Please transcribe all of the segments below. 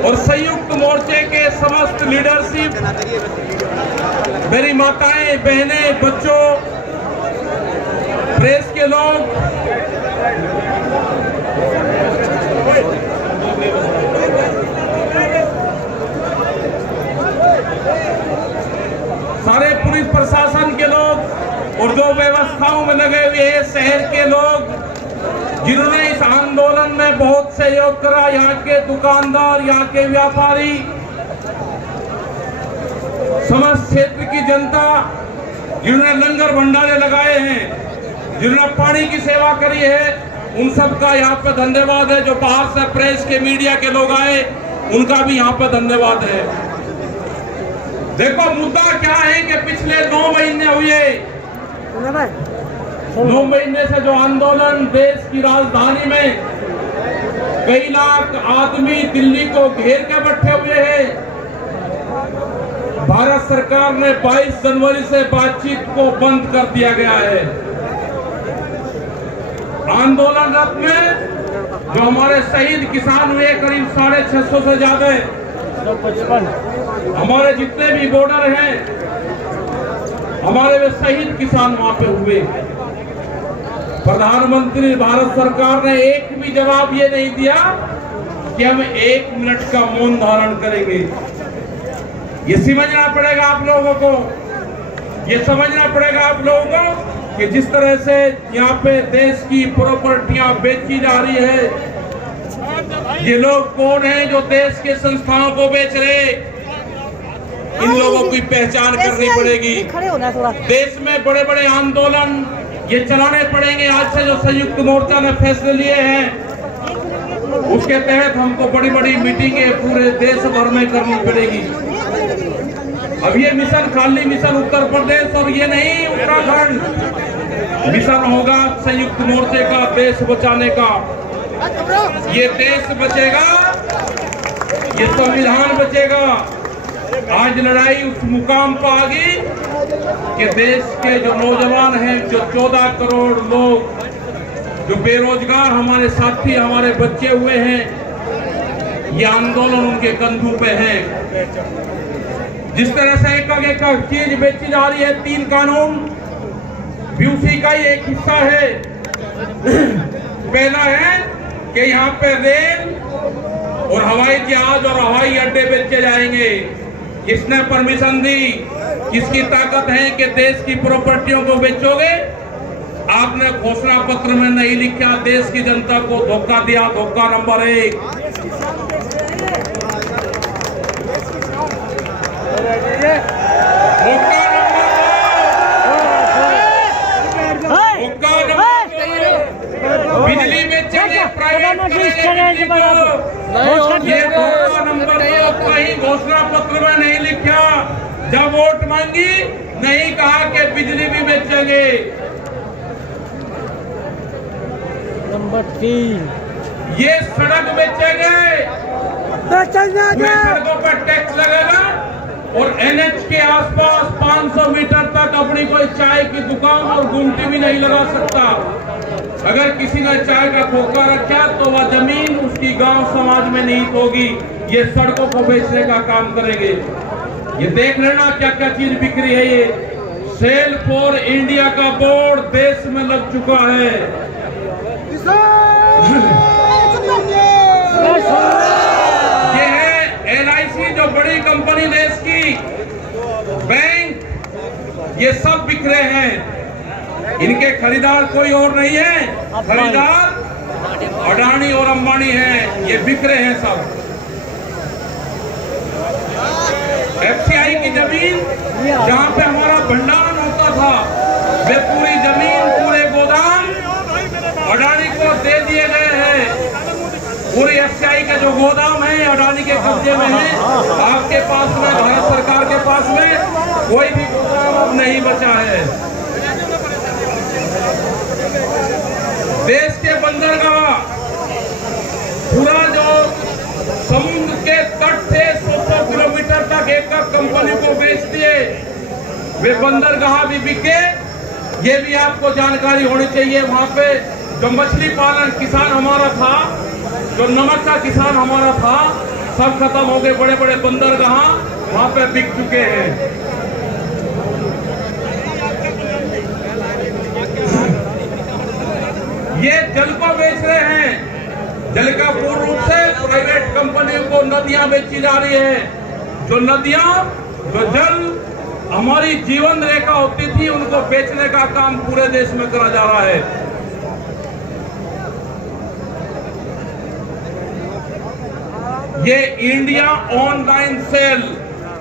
और संयुक्त मोर्चे के समस्त लीडरशिप, मेरी माताएं, बहनें, बच्चों, प्रेस के लोग, सारे पुलिस प्रशासन के लोग और जो व्यवस्थाओं में लगे हुए हैं, शहर के लोग जिन्होंने इस आंदोलन में बहुत सहयोग करा, यहाँ के दुकानदार, यहाँ के व्यापारी, समस्त क्षेत्र की जनता जिन्होंने लंगर भंडारे लगाए हैं, जिन्होंने पानी की सेवा करी है, उन सब का यहाँ पे धन्यवाद है। जो बाहर से प्रेस के मीडिया के लोग आए, उनका भी यहाँ पे धन्यवाद है। देखो मुद्दा क्या है कि पिछले 9 महीने हुए, 9 महीने से जो आंदोलन देश की राजधानी में कई लाख आदमी दिल्ली को घेर के बैठे हुए हैं। भारत सरकार ने 22 जनवरी से बातचीत को बंद कर दिया गया है। आंदोलनरत में जो हमारे शहीद किसान हुए करीब 650 से ज्यादा, हमारे जितने भी बॉर्डर हैं, हमारे वे शहीद किसान वहां पे हुए। प्रधानमंत्री भारत सरकार ने एक भी जवाब ये नहीं दिया कि हम 1 मिनट का मौन धारण करेंगे। ये समझना पड़ेगा आप लोगों को, ये समझना पड़ेगा आप लोगों को कि जिस तरह से यहाँ पे देश की प्रॉपर्टियां बेची जा रही है, ये लोग कौन हैं जो देश के संस्थाओं को बेच रहे, इन लोगों की पहचान करनी पड़ेगी। देश में बड़े बड़े आंदोलन ये चलाने पड़ेंगे। आज से जो संयुक्त मोर्चा ने फैसले लिए हैं, उसके तहत हमको बड़ी बड़ी मीटिंगें पूरे देश भर में करनी पड़ेगी। अब ये मिशन खाली मिशन उत्तर प्रदेश और ये नहीं उत्तराखंड, मिशन होगा संयुक्त मोर्चे का देश बचाने का। ये देश बचेगा, ये संविधान बचेगा। आज लड़ाई उस मुकाम पर आ गई कि देश के जो नौजवान हैं, जो 14 करोड़ लोग जो बेरोजगार हमारे साथी, हमारे बच्चे हुए हैं, ये आंदोलन उनके कंधों पे है। जिस तरह से एक चीज बेची जा रही है, 3 कानून भी उसी का ही एक हिस्सा है। पहला है कि यहाँ पे रेल और हवाई जहाज और हवाई अड्डे बेचे जाएंगे। किसने परमिशन दी? किसकी ताकत है कि देश की प्रॉपर्टियों को बेचोगे? आपने घोषणा पत्र में नहीं लिखा, देश की जनता को धोखा दिया। धोखा नंबर 1। धोखा नंबर 2, बिजली बेचेंगे प्राइवेट नंबर 2 कहीं घोषणा पत्र में नहीं लिखा। जब वोट मांगी नहीं कहा कि बिजली भी बेचेंगे। नंबर 3, ये सड़क बेचेंगे, सड़कों पर टैक्स लगेगा और NH के आसपास 500 मीटर तक अपनी कोई चाय की दुकान और गुमटी भी नहीं लगा सकता। अगर किसी ने चाय का खोखा रखा तो वह जमीन उसकी गांव समाज में निहित होगी। ये सड़कों को बेचने का काम करेंगे। ये देख लेना क्या क्या चीज बिक्री है। ये सेल फॉर इंडिया का बोर्ड देश में लग चुका है। ये है LIC, जो बड़ी कंपनी देश की, बैंक, ये सब बिक्रे हैं। इनके खरीदार कोई और नहीं है, खरीदार अडानी और अंबानी हैं। ये बिक्रे हैं सब। FCI की जमीन जहाँ पे हमारा भंडारण होता था, वे पूरी जमीन, पूरे गोदाम अडानी को दे दिए गए हैं। पूरी FCI के जो गोदाम है अडानी के कब्जे में है। आपके पास में, भारत सरकार के पास में कोई भी गोदाम अब नहीं बचा है। देश के बंदरगाह, पूरा जो समुद्र के तट से 100 किलोमीटर तक एक कंपनी को बेच दिए। वे बंदरगाह भी बिके, ये भी आपको जानकारी होनी चाहिए। वहां पे जो मछली पालन किसान हमारा था, जो नमक का किसान हमारा था, सब खत्म हो गए। बड़े बड़े बंदरगाह वहां पे बिक चुके हैं। ये जल को बेच रहे हैं। जल का पूर्ण रूप से प्राइवेट कंपनियों को नदियां बेची जा रही है। जो नदियां, जो जल हमारी जीवन रेखा होती थी, उनको बेचने का काम पूरे देश में करा जा रहा है। ये इंडिया ऑनलाइन सेल,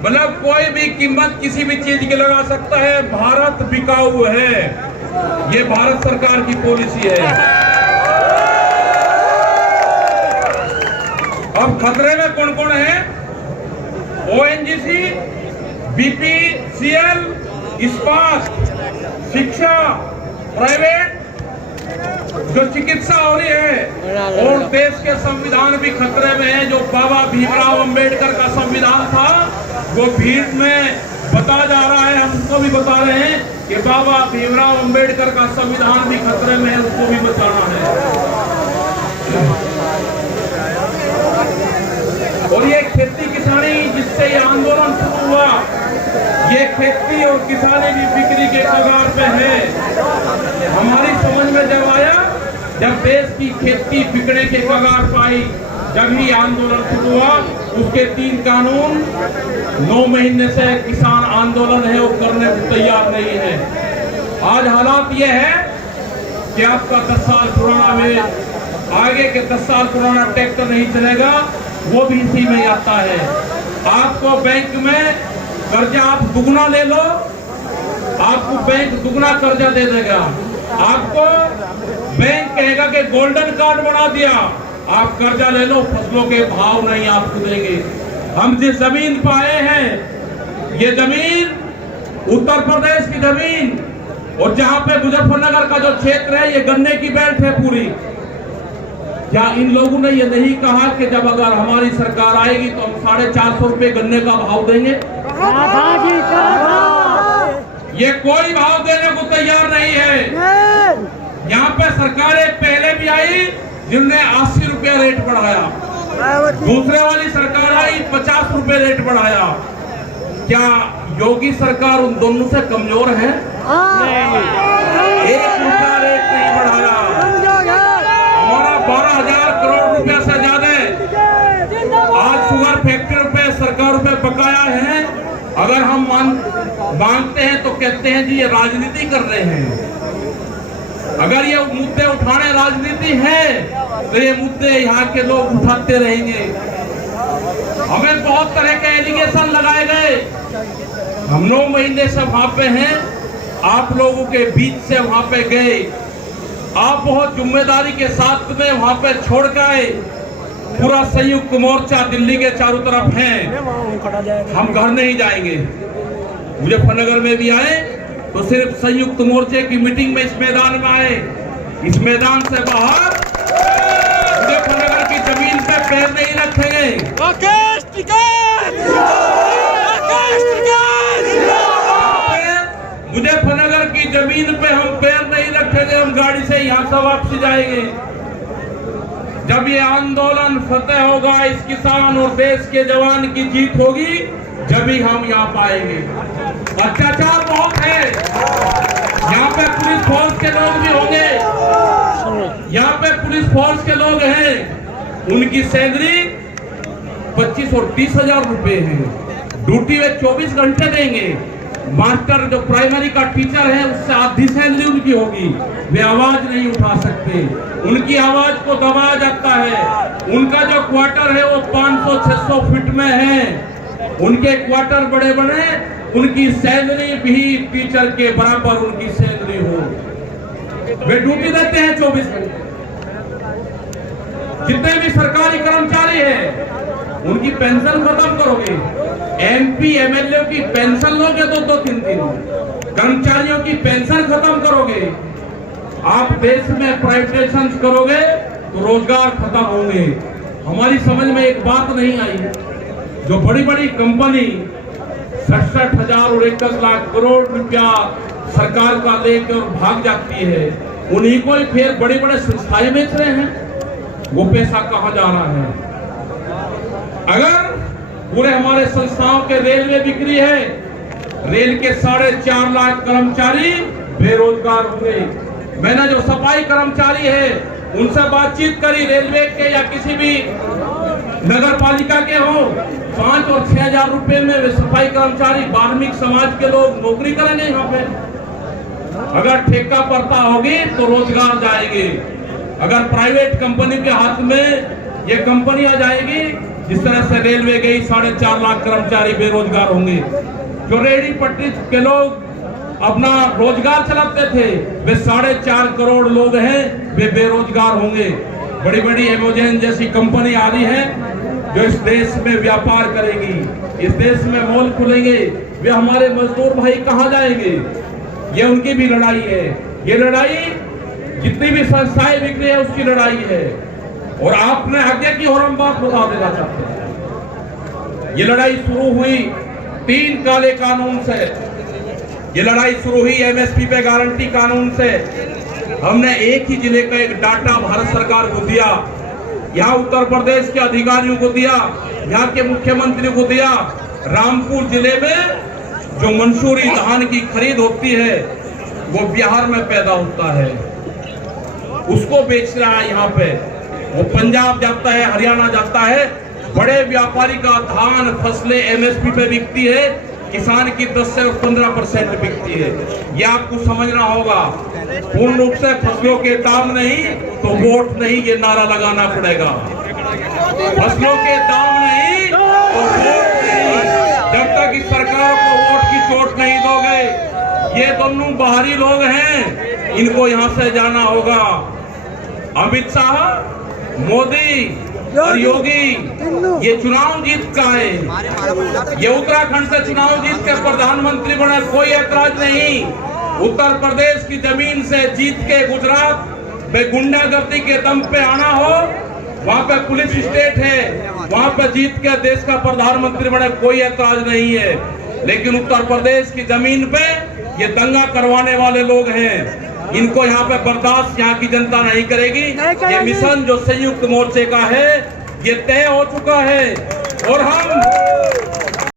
मतलब कोई भी कीमत किसी भी चीज की लगा सकता है। भारत बिकाऊ है, ये भारत सरकार की पॉलिसी है। अब खतरे में कौन कौन है? ओएनजीसी, बीपीसीएल, इस्पात, शिक्षा, प्राइवेट, जो चिकित्सा हो रही है, और देश के संविधान भी खतरे में है। जो बाबा भीमराव अंबेडकर का संविधान था, वो भीड़ में बता जा रहा है, हम उसको भी बता रहे हैं कि बाबा भीमराव अंबेडकर का संविधान भी खतरे में है, उसको भी बचाना है। और ये खेती किसानी जिससे ये आंदोलन शुरू हुआ, ये खेती और किसानी भी बिक्री के कगार पे है। हमारी समझ में जब आया, जब देश की खेती बिकने के कगार पाई, जब ही आंदोलन शुरू हुआ। उसके 3 कानून 9 महीने से किसान आंदोलन है, वो करने को तैयार नहीं है। आज हालात ये है कि आपका 10 साल पुराना में आगे के 10 साल पुराना ट्रैक्टर नहीं चलेगा, वो भी इसी में आता है। आपको बैंक में कर्जा आप दुगना ले लो, आपको बैंक दुगना कर्जा दे देगा। आपको बैंक कहेगा कि गोल्डन कार्ड बना दिया, आप कर्जा ले लो, फसलों के भाव नहीं आपको देंगे। हम जिस जमीन पर आए हैं, ये जमीन उत्तर प्रदेश की जमीन, और जहां पे मुजफ्फरनगर का जो क्षेत्र है, ये गन्ने की बेल्ट है पूरी। क्या इन लोगों ने ये नहीं कहा कि जब अगर हमारी सरकार आएगी तो हम 450 रुपए गन्ने का भाव देंगे? ये कोई भाव देने को तैयार नहीं है। यहाँ पे सरकारें पहले भी आई जिनने 80 रुपया रेट बढ़ाया, दूसरे वाली सरकार आई 50 रुपए रेट बढ़ाया। क्या योगी सरकार उन दोनों से कमजोर है? 1 रुपया रेट नहीं बढ़ाया। हमारा 12,000 करोड़ रुपया से ज्यादा आज शुगर फैक्ट्री पे सरकार पे बकाया है। अगर हम मांगते हैं तो कहते हैं जी ये राजनीति कर रहे हैं। अगर ये मुद्दे उठाने राजनीति है तो ये मुद्दे यहाँ के लोग उठाते रहेंगे। हमें बहुत तरह के एलिगेशन लगाए गए। हम 9 महीने से वहां पे हैं, आप लोगों के बीच से वहां पे गए, आप बहुत जिम्मेदारी के साथ में वहां पे छोड़ गए। पूरा संयुक्त मोर्चा दिल्ली के चारों तरफ है, हम घर नहीं जाएंगे। मुजफ्फरनगर में भी आए तो सिर्फ संयुक्त मोर्चे की मीटिंग में इस मैदान में आए। इस मैदान से बाहर मुजफ्फरनगर की जमीन पे पैर नहीं रखेंगे। मुजफ्फरनगर की जमीन पे हम पैर नहीं रखेंगे, हम गाड़ी से यहाँ से वापसी जाएंगे। जब ये आंदोलन फतेह होगा, इस किसान और देश के जवान की जीत होगी, जब ही हम यहाँ पाएंगे। अत्याचार बहुत है, यहाँ पे पुलिस फोर्स के लोग भी होंगे, यहाँ पे पुलिस फोर्स के लोग हैं, उनकी सैलरी 25 और 30 हजार रुपए है। ड्यूटी वे 24 घंटे देंगे। मास्टर जो प्राइमरी का टीचर है, उससे आधी सैलरी उनकी होगी। वे आवाज नहीं उठा सकते, उनकी आवाज को दबाया जाता है। उनका जो क्वार्टर है वो 500-600 फीट में है। उनके क्वार्टर बड़े बड़े, उनकी सैलरी भी टीचर के बराबर उनकी सैलरी हो। वे ड्यूटी देते हैं 24 घंटे। जितने भी सरकारी कर्मचारी हैं, उनकी पेंशन खत्म करोगे। एमपी एमएलए की पेंशन लोगे तो 2-3 दिन, कर्मचारियों की पेंशन खत्म करोगे। आप देश में प्राइवेटाइजेशन करोगे तो रोजगार खत्म होंगे। हमारी समझ में एक बात नहीं आई, जो बड़ी बड़ी कंपनी 67,000 और 21 लाख करोड़ रुपया सरकार का लेकर भाग जाती है, उन्हीं को ही फिर बड़े बड़े संस्थाएं बेच रहे हैं। वो पैसा कहां जा रहा है? अगर पूरे हमारे संस्थाओं के रेल में बिक्री है, रेल के 4.5 लाख कर्मचारी बेरोजगार होंगे। मैंने जो सफाई कर्मचारी है उनसे बातचीत करी, रेलवे के या किसी भी नगर पालिका के हो, 5 और 6 हजार रुपए में वे सफाई कर्मचारी वाल्मीकि समाज के लोग नौकरी करेंगे यहाँ पे। अगर ठेका पड़ता होगी तो रोजगार जाएगी। अगर प्राइवेट कंपनी के हाथ में ये कंपनी आ जाएगी, जिस तरह से रेलवे गई, 4.5 लाख कर्मचारी बेरोजगार होंगे। जो रेहड़ी पटरी के लोग अपना रोजगार चलाते थे, वे 4.5 करोड़ लोग हैं, वे बेरोजगार होंगे। बड़ी बड़ी एमेजॉन जैसी कंपनी आ रही है जो इस देश में व्यापार करेगी, इस देश में मॉल खुलेंगे। वे हमारे मजदूर भाई कहां जाएंगे? ये उनकी भी लड़ाई है। ये लड़ाई जितनी भी संस्थाएं बिक रही है उसकी लड़ाई है। और आपने आगे की और हम बात बता देना चाहते हैं। ये लड़ाई शुरू हुई 3 काले कानून से। ये लड़ाई शुरू हुई एमएसपी पे गारंटी कानून से। हमने एक ही जिले का एक डाटा भारत सरकार को दिया, यहाँ उत्तर प्रदेश के अधिकारियों को दिया, यहाँ के मुख्यमंत्री को दिया। रामपुर जिले में जो मंसूरी धान की खरीद होती है वो बिहार में पैदा होता है, उसको बेच रहा है यहाँ पे। वो पंजाब जाता है, हरियाणा जाता है। बड़े व्यापारी का धान फसलें एमएसपी पे बिकती है, किसान की 10 से 15% बिकती है। ये आपको समझना होगा। पूर्ण रूप से फसलों के दाम नहीं तो वोट नहीं, ये नारा लगाना पड़ेगा। फसलों के दाम नहीं तो वोट नहीं। जब तक इस सरकार को वोट की चोट नहीं दोगे, ये दोनों बाहरी लोग हैं, इनको यहां से जाना होगा। अमित शाह, मोदी और योगी ये चुनाव जीत का है। ये उत्तराखंड से चुनाव जीत के प्रधानमंत्री बने, कोई ऐतराज नहीं। उत्तर प्रदेश की जमीन से जीत के गुजरात में गुंडागर्दी के दम पे आना हो, वहां पे पुलिस स्टेट है, वहां पे जीत के देश का प्रधानमंत्री बने, कोई ऐतराज नहीं है। लेकिन उत्तर प्रदेश की जमीन पे ये दंगा करवाने वाले लोग हैं, इनको यहाँ पे बर्दाश्त यहाँ की जनता नहीं करेगी। ये मिशन जो संयुक्त मोर्चे का है ये तय हो चुका है और हम